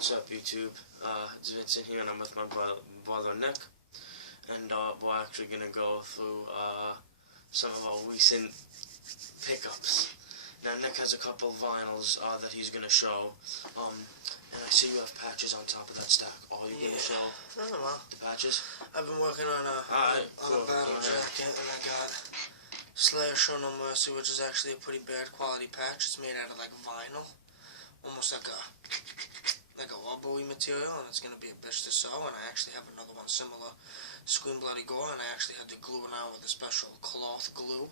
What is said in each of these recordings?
What's up, YouTube? It's Vincent here, and I'm with my brother Nick, and we're actually gonna go through some of our recent pickups. Now, Nick has a couple vinyls that he's gonna show, and I see you have patches on top of that stack. Are you gonna show I don't know. the patches? I've been working on a battle jacket, and I got Slayer Show No Mercy, which is actually a pretty bad quality patch. It's made out of like vinyl, almost like a rubbery material, and it's gonna be a bitch to sew. And I actually have another one similar, Scream Bloody Gore, and I actually had to glue it on with a special cloth glue.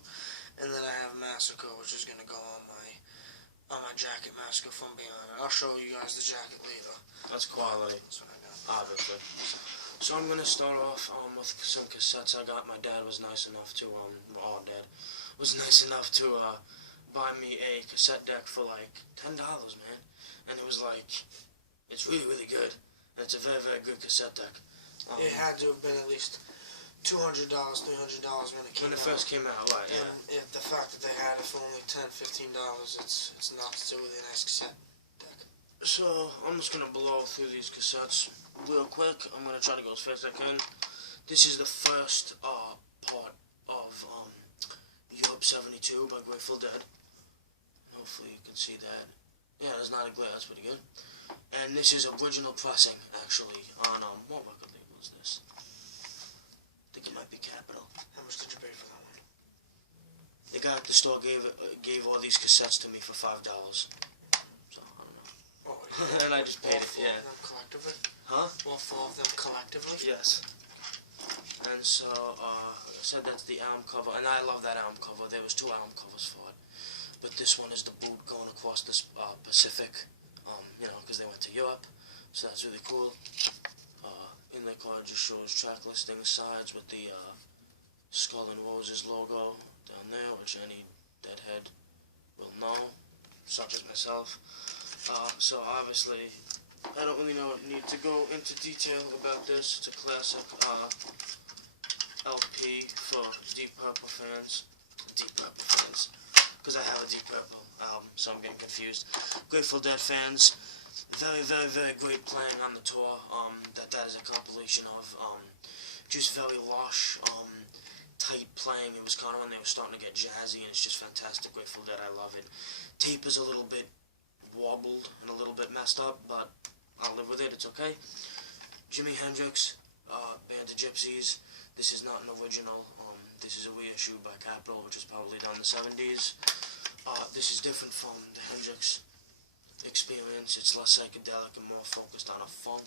And then I have Massacre, which is gonna go on my jacket, Massacre from Beyond. And I'll show you guys the jacket later. That's quality. That's what I got. Obviously. So I'm gonna start off with some cassettes I got. My dad was nice enough to our dad was nice enough to buy me a cassette deck for like $10, man. And it was like, it's really, really good. And it's a very, very good cassette deck. It had to have been at least $200, $300 when it came out. When it first came out, right, yeah. And the fact that they had it for only $10, $15, it's nuts. It's a really nice cassette deck. So, I'm just gonna blow through these cassettes real quick. I'm gonna try to go as fast as I can. This is the first part of Europe 72 by Grateful Dead. Hopefully you can see that. Yeah, there's not a glare, that's pretty good. And this is original pressing, actually, on, what record label is this? I think it might be Capitol. How much did you pay for that one? The guy at the store gave all these cassettes to me for $5. So, I don't know. Oh, and I just paid it, yeah. All 4 of them collectively? Huh? All 4 of them collectively? Yes. And so, like I said, that's the album cover, and I love that album cover. There was 2 album covers for it. But this one is the boot going across the Pacific, you know, because they went to Europe, so that's really cool. In the card just shows track listing sides with the Skull and Roses logo down there, which any Deadhead will know, such as myself. So obviously, I don't really need to go into detail about this. It's a classic LP for Deep Purple fans. Because I have a Deep Purple album, so I'm getting confused. Grateful Dead fans, very, very, very great playing on the tour. That is a compilation of just very lush, tight playing. It was kind of when they were starting to get jazzy, and it's just fantastic. Grateful Dead, I love it. Tape is a little bit wobbled and a little bit messed up, but I'll live with it, it's okay. Jimi Hendrix, Band of Gypsies. This is not an original. This is a reissue by Capitol, which was probably done in the 70s. This is different from the Hendrix experience. It's less psychedelic and more focused on a funk,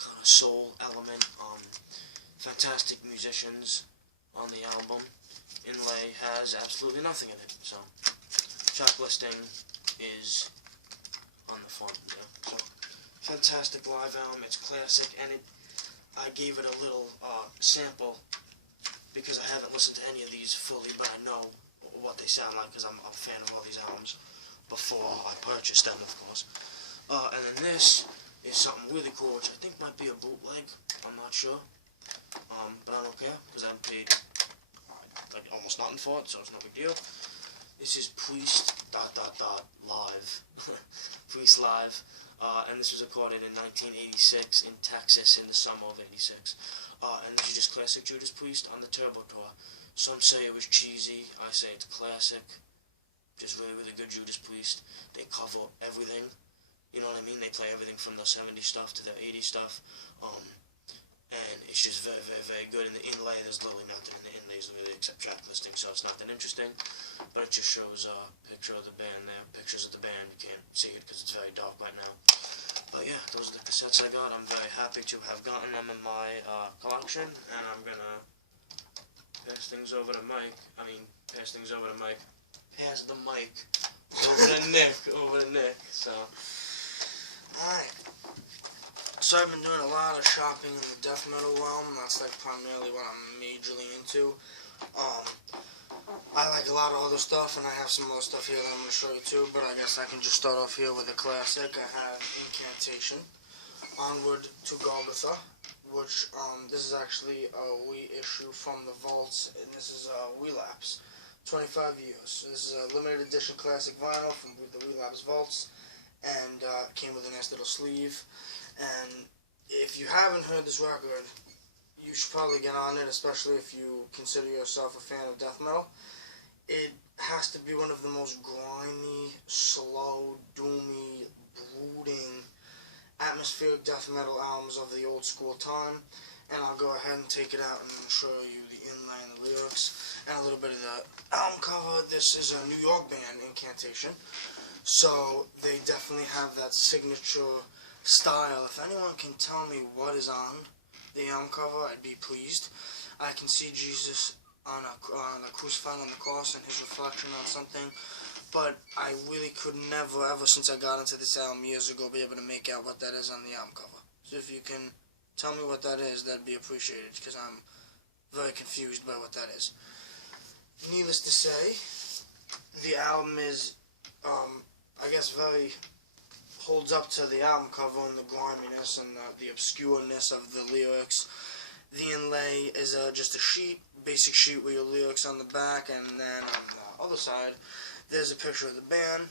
kind of soul element. Fantastic musicians on the album. Inlay has absolutely nothing in it. So, track listing is on the front. Yeah. So, fantastic live album. It's classic, and I gave it a little sample, because I haven't listened to any of these fully, but I know what they sound like because I'm a fan of all these albums before I purchased them, of course. And then this is something really cool, which I think might be a bootleg. I'm not sure. But I don't care because I paid like almost nothing for it, so it's no big deal. This is Priest ... live. Priest live. And this was recorded in 1986 in Texas in the summer of '86. And this is just classic Judas Priest on the Turbo Tour. Some say it was cheesy, I say it's classic. Just really, really good Judas Priest. They cover up everything, you know what I mean? They play everything from the 70s stuff to the 80s stuff. And it's just very, very, very good. In the inlay, there's literally nothing in the inlays really except track listing, so it's not that interesting. But it just shows a picture of the band there, pictures of the band. You can't see it because it's very dark right now. But yeah, those are the cassettes I got. I'm very happy to have gotten them in my collection, and I'm gonna pass things over to Mike. Pass things over to Mike. Pass the mic over to Nick. So, alright. So I've been doing a lot of shopping in the death metal realm. That's like primarily what I'm majorly into. I like a lot of other stuff, and I have some other stuff here that I'm going to show you too, but I guess I can just start off here with a classic. I have Incantation, Onward to Golgotha, which this is actually a reissue from the vaults, and this is a Relapse, 25 years. This is a limited edition classic vinyl from the Relapse vaults, and came with a nice little sleeve. And if you haven't heard this record, you should probably get on it, especially if you consider yourself a fan of death metal. It has to be one of the most grimy, slow, doomy, brooding, atmospheric death metal albums of the old school time. And I'll go ahead and take it out and show you the inlay and the lyrics and a little bit of the album cover. This is a New York band, Incantation, so they definitely have that signature style. If anyone can tell me what is on the album cover, I'd be pleased. I can see Jesus on a crucified on the cross and his reflection on something, but I really could never, ever since I got into this album years ago, be able to make out what that is on the album cover. So if you can tell me what that is, that'd be appreciated, because I'm very confused by what that is. Needless to say, the album is, I guess, holds up to the album cover and the griminess and the obscureness of the lyrics. The inlay is just a sheet, basic sheet with your lyrics on the back, and then on the other side, there's a picture of the band,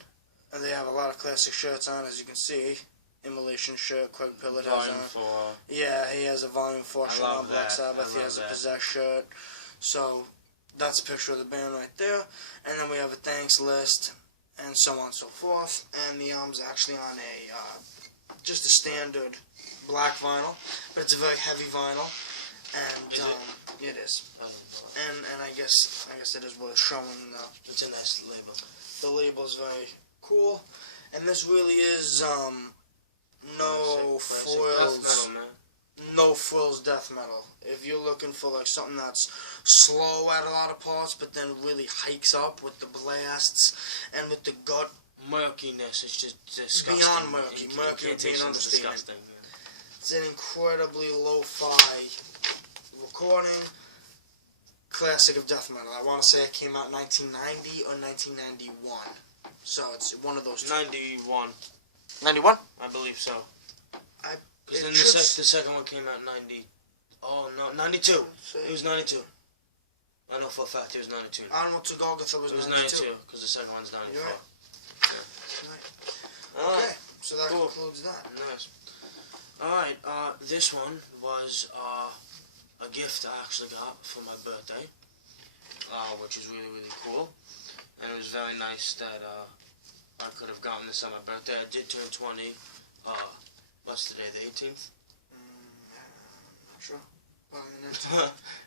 and they have a lot of classic shirts on, as you can see. Immolation shirt, Craig Pillard has on. Volume 4. Yeah, he has a Volume 4 shirt on Black Sabbath. He has a that. Possessed shirt. So, that's a picture of the band right there. And then we have a thanks list, and so on and so forth. And the album's actually on just a standard black vinyl, but it's a very heavy vinyl. And it is. And I guess it is what it's showing. It's a nice label. The label's very cool. And this really is no frills. No frills death metal. If you're looking for like something that's slow at a lot of parts, but then really hikes up with the blasts and with the gut murkiness, it's just disgusting. Beyond murky. Murky would be an understatement. It's an incredibly lo-fi recording. Classic of death metal. I want to say it came out in 1990 or 1991. So it's one of those. 91. 91? I believe so. Then the second one came out 90. Oh no, 92. It was 92. I know for a fact it was 92. Animal to Golgotha was 92. It was 92 because the second one's 94. Right. Yeah. Right. Okay, so that concludes that. Nice. Alright, this one was a gift I actually got for my birthday, which is really, really cool. And it was very nice that I could have gotten this on my birthday. I did turn 20. What's today, the 18th? Not sure.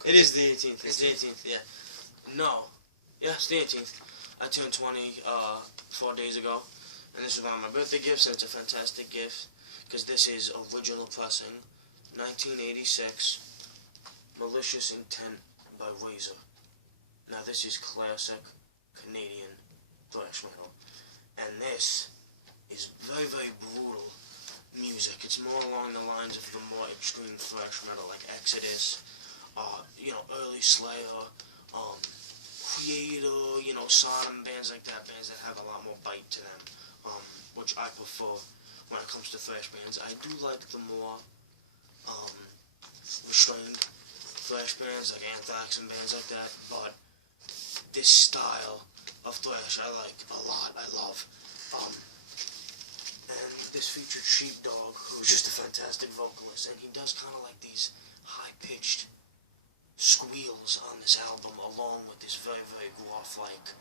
It is the 18th. It's the 18th, yeah. No. Yeah, it's the 18th. I turned 20 4 days ago. And this is one of my birthday gifts, and it's a fantastic gift. Because this is original pressing. 1986. Malicious Intent by Razor. Now this is classic Canadian thrash metal. And this is very, very brutal music. It's more along the lines of the more extreme thrash metal, like Exodus, early Slayer, Creator, Sodom, bands like that, bands that have a lot more bite to them, which I prefer when it comes to thrash bands. I do like the more restrained thrash bands like Anthrax and bands like that, but this style of thrash I like a lot. I love. And this featured Sheepdog, who's just a fantastic vocalist, and he does kind of like these high-pitched squeals on this album, along with this very, very gruff, like,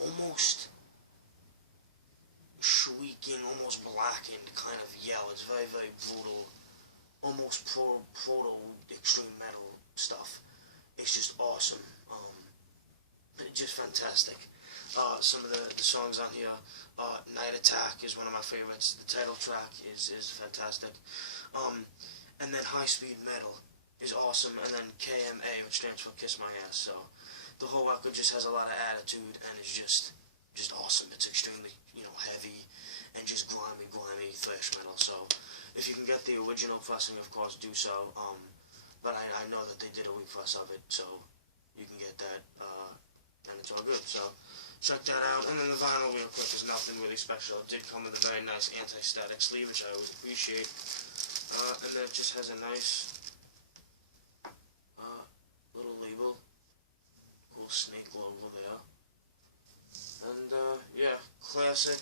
almost shrieking, almost blackened kind of yell. It's very, very brutal, almost proto-extreme metal stuff. It's just awesome. Just fantastic. Some of the songs on here, Night Attack is one of my favorites. The title track is fantastic. And then High Speed Metal is awesome. And then KMA, which stands for Kiss My Ass. So the whole record just has a lot of attitude, and it's just awesome. It's extremely, heavy and just grimy thrash metal. So if you can get the original pressing, of course, do so. But I know that they did a repress of it, so you can get that, and it's all good. So check that out. And then the vinyl, real quick, is nothing really special. It did come with a very nice anti-static sleeve, which I always appreciate. And then it just has a nice little label. Cool snake logo there. And yeah, classic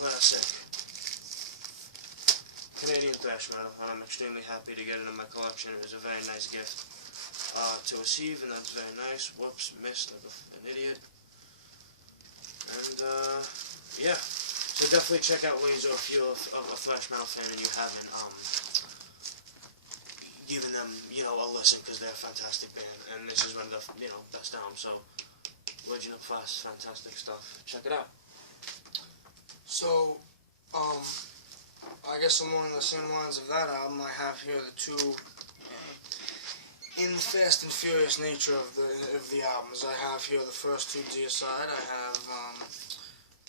classic Canadian thrash metal, and I'm extremely happy to get it in my collection. It was a very nice gift to receive, and that's very nice. Whoops, missed like an idiot. And yeah, so definitely check out Laser if you're a thrash metal fan and you haven't given them, you know, a listen, because they're a fantastic band, and this is one of the, you know, best albums. So Legend of Fast, fantastic stuff. Check it out. So, I guess along the same lines of that album, I have here the two, in the fast and furious nature of the albums. I have here the first two, Deicide. I have,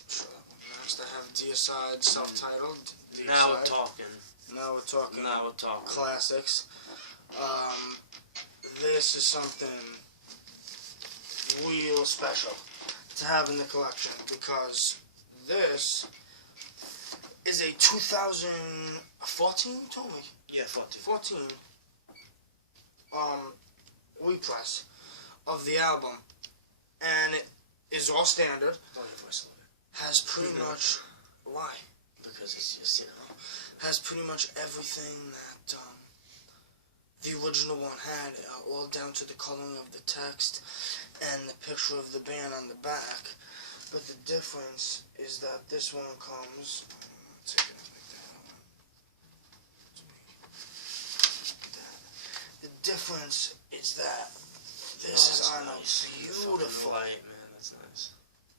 show that one next. I have Deicide, self-titled. Deicide. Now we're talking. Now we're talking. Now we're talking. Classics. This is something real special to have in the collection, because this is a 2014, Tommy? Yeah, 14. 14 repress of the album, and it is all standard. Don't have voice on it. Has pretty much, why? Because it's just, you know, has pretty much everything that the original one had, all down to the coloring of the text and the picture of the band on the back. But the difference is that this one comes, take it like that. The difference is that this is on nice. a beautiful Light, man, that's nice.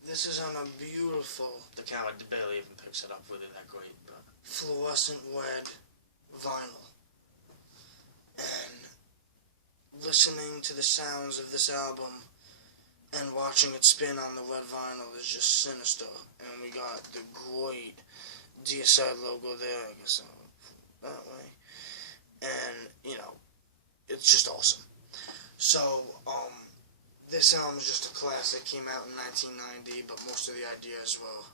This is on a beautiful The camera barely even picks it up with it that great, but fluorescent red vinyl. And listening to the sounds of this album and watching it spin on the red vinyl is just sinister. And we got the great Deicide logo there, I guess I'll that way. And, you know, it's just awesome. So, this album is just a classic. Came out in 1990, but most of the ideas were,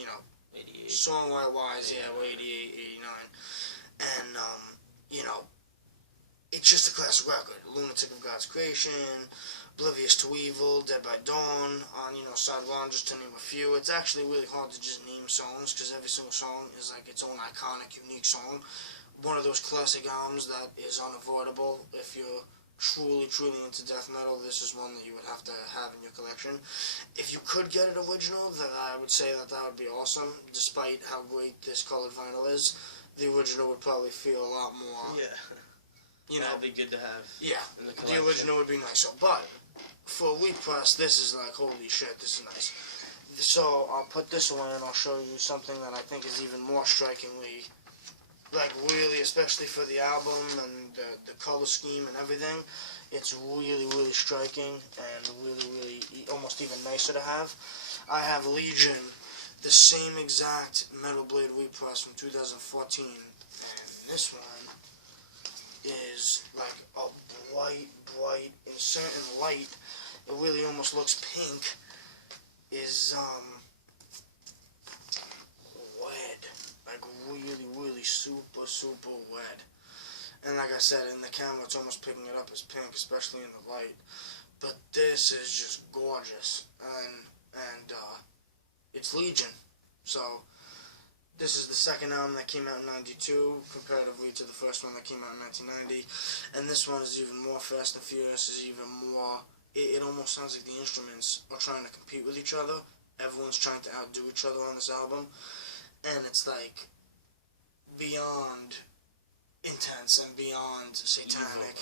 you know, 88. Songwrite-wise, yeah, 88, 89. And, you know, it's just a classic record. Lunatic of God's Creation, Oblivious to Evil, Dead by Dawn, on, you know, side one, just to name a few. It's actually really hard to just name songs, because every single song is like its own iconic, unique song. One of those classic albums that is unavoidable. If you're truly, truly into death metal, this is one that you would have to have in your collection. If you could get it original, then I would say that that would be awesome. Despite how great this colored vinyl is, the original would probably feel a lot more. Yeah. You know, that'd be good to have. Yeah, in the original would be nicer. But for a repress, this is like, holy shit, this is nice. So I'll put this away and I'll show you something that I think is even more strikingly, like really, especially for the album and the color scheme and everything. It's really, really striking and really, really almost even nicer to have. I have Legion, the same exact Metal Blade repress from 2014, and this one is like a bright, in certain light, it really almost looks pink, is red, like really, really super, super red. And like I said, in the camera it's almost picking it up as pink, especially in the light. But this is just gorgeous, and it's Legion. So this is the second album that came out in 92, comparatively to the first one that came out in 1990. And this one is even more Fast and Furious, is even more, it almost sounds like the instruments are trying to compete with each other. Everyone's trying to outdo each other on this album. And it's like beyond intense and beyond satanic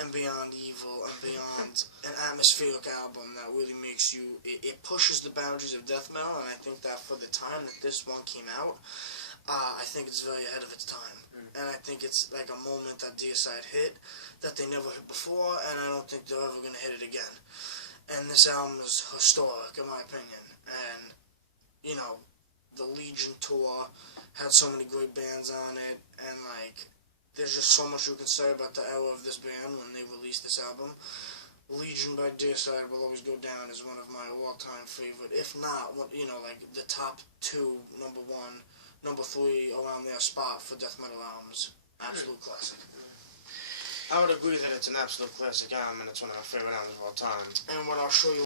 and beyond evil and beyond an atmospheric album that really makes you, it pushes the boundaries of death metal. And I think that for the time that this one came out, I think it's very ahead of its time. And I think it's like a moment that Deicide hit that they never hit before, and I don't think they're ever going to hit it again. And this album is historic, in my opinion. And, you know, the Legion tour had so many great bands on it, and like, there's just so much you can say about the era of this band when they released this album. Legion by Deicide will always go down as one of my all-time favorite, if not, you know, like the top two, number one, number three, around their spot for death metal albums. Absolute classic. I would agree that it's an absolute classic album, and it's one of my favorite albums of all time. And what I'll show you